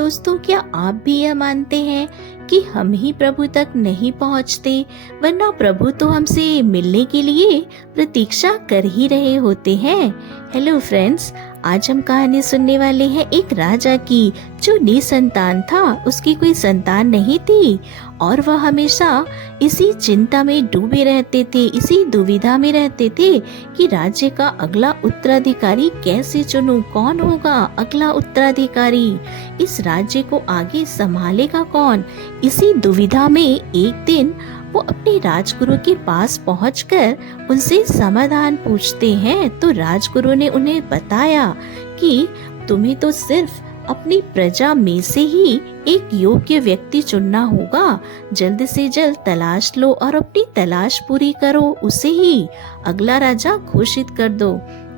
दोस्तों, क्या आप भी यह मानते हैं कि हम ही प्रभु तक नहीं पहुंचते, वरना प्रभु तो हमसे मिलने के लिए प्रतीक्षा कर ही रहे होते हैं। हेलो फ्रेंड्स, आज हम कहानी सुनने वाले हैं एक राजा की जो निसंतान था। उसकी कोई संतान नहीं थी और वह हमेशा इसी चिंता में डूबे रहते थे, इसी दुविधा में रहते थे कि राज्य का अगला उत्तराधिकारी कैसे चुनूं, कौन होगा अगला उत्तराधिकारी, इस राज्य को आगे संभालेगा कौन। इसी दुविधा में एक दिन वो अपने राजगुरु के पास पहुंचकर उनसे समाधान पूछते हैं। तो राजगुरु ने उन्हें बताया कि तुम्हें तो सिर्फ अपनी प्रजा में से ही एक योग्य व्यक्ति चुनना होगा। जल्द से जल्द तलाश लो और अपनी तलाश पूरी करो, उसे ही अगला राजा घोषित कर दो।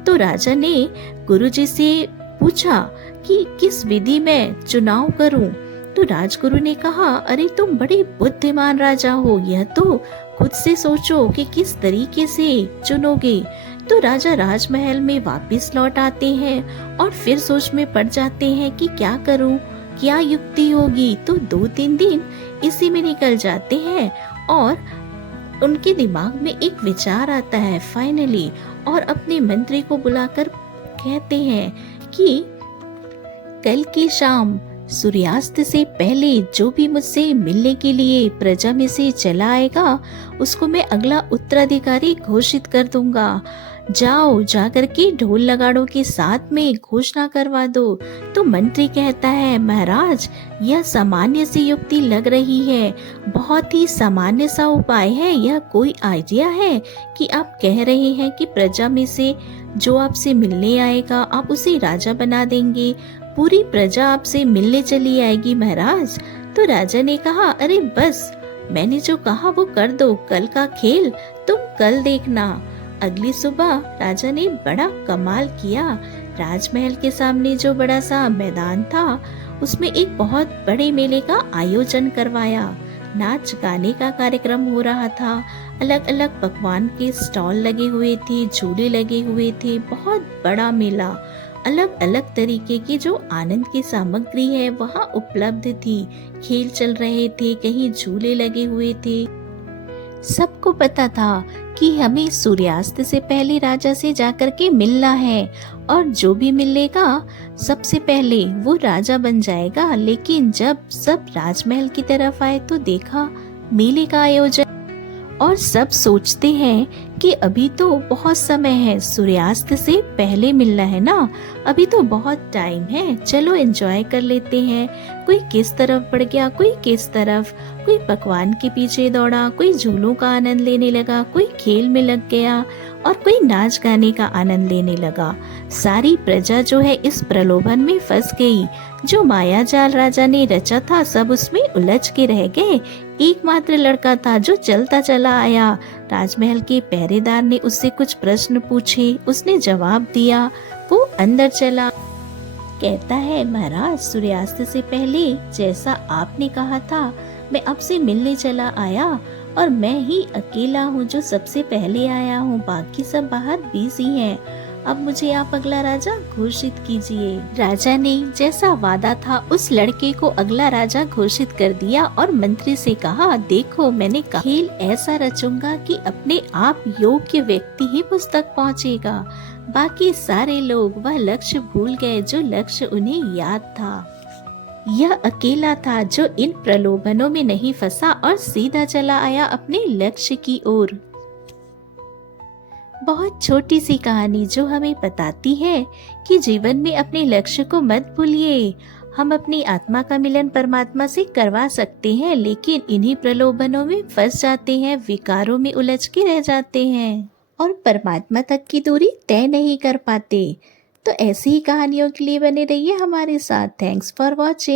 तो राजा ने गुरुजी से पूछा कि किस विधि में चुनाव करूं। तो राजगुरु ने कहा, अरे तुम बड़े बुद्धिमान राजा हो, यह तो खुद से सोचो कि किस तरीके से चुनोगे। तो राजा राजमहल में वापस लौट आते हैं और फिर सोच में पड़ जाते हैं कि क्या करूं, क्या युक्ति होगी। तो 2-3 दिन इसी में निकल जाते हैं और उनके दिमाग में एक विचार आता है फाइनली, और अपने मंत्री को बुलाकर कहते हैं कि कल की शाम सूर्यास्त से पहले जो भी मुझसे मिलने के लिए प्रजा में से चला आएगा उसको मैं अगला उत्तराधिकारी घोषित कर दूंगा। जाओ, जाकर के ढोल नगाड़ों के साथ में घोषणा करवा दो। तो मंत्री कहता है, महाराज यह सामान्य सी युक्ति लग रही है, बहुत ही सामान्य सा उपाय है। यह कोई आइडिया है कि आप कह रहे हैं कि प्रजा में से जो आपसे मिलने आएगा आप उसे राजा बना देंगे, पूरी प्रजा आपसे मिलने चली आएगी महाराज। तो राजा ने कहा, अरे बस मैंने जो कहा वो कर दो, कल का खेल तुम कल देखना। अगली सुबह राजा ने बड़ा कमाल किया। राजमहल के सामने जो बड़ा सा मैदान था उसमें एक बहुत बड़े मेले का आयोजन करवाया। नाच गाने का कार्यक्रम हो रहा था, अलग अलग पकवान के स्टॉल लगे हुए थे, झूले लगे हुए थे, बहुत बड़ा मेला। अलग अलग तरीके की जो आनंद की सामग्री है वहाँ उपलब्ध थी। खेल चल रहे थे, कहीं झूले लगे हुए थे। सबको पता था कि हमें सूर्यास्त से पहले राजा से जाकर के मिलना है और जो भी मिलेगा सबसे पहले वो राजा बन जाएगा। लेकिन जब सब राजमहल की तरफ आए तो देखा मेले का आयोजन, और सब सोचते हैं कि अभी तो बहुत समय है, सूर्यास्त से पहले मिलना है ना, अभी तो बहुत टाइम है, चलो एंजॉय कर लेते हैं। कोई किस तरफ बढ़ गया, कोई किस तरफ, कोई पकवान के पीछे दौड़ा, कोई झूलों का आनंद लेने लगा, कोई खेल में लग गया और कोई नाच गाने का आनंद लेने लगा। सारी प्रजा जो है इस प्रलोभन में फंस गई। जो माया जाल राजा ने रचा था सब उसमें उलझ के रह गए। एकमात्र लड़का था जो चलता चला आया। राजमहल के पहरेदार ने उससे कुछ प्रश्न पूछे, उसने जवाब दिया, वो अंदर चला। कहता है, महाराज सूर्यास्त से पहले जैसा आपने कहा था मैं आपसे मिलने चला आया और मैं ही अकेला हूँ जो सबसे पहले आया हूँ, बाकी सब बाहर बिजी हैं। अब मुझे आप अगला राजा घोषित कीजिए। राजा ने जैसा वादा था उस लड़के को अगला राजा घोषित कर दिया और मंत्री से कहा, देखो मैंने कहा खेल ऐसा रचूंगा कि अपने आप योग्य व्यक्ति ही मुझ तक पहुँचेगा। बाकी सारे लोग वह लक्ष्य भूल गए जो लक्ष्य उन्हें याद था। यह अकेला था जो इन प्रलोभनों में नहीं फंसा और सीधा चला आया अपने लक्ष्य की ओर। बहुत छोटी सी कहानी जो हमें बताती है कि जीवन में अपने लक्ष्य को मत भूलिए। हम अपनी आत्मा का मिलन परमात्मा से करवा सकते हैं, लेकिन इन्हीं प्रलोभनों में फंस जाते हैं, विकारों में उलझ के रह जाते हैं और परमात्मा तक की दूरी तय नहीं कर पाते। तो ऐसी ही कहानियों के लिए बने रहिए हमारे साथ। Thanks for watching.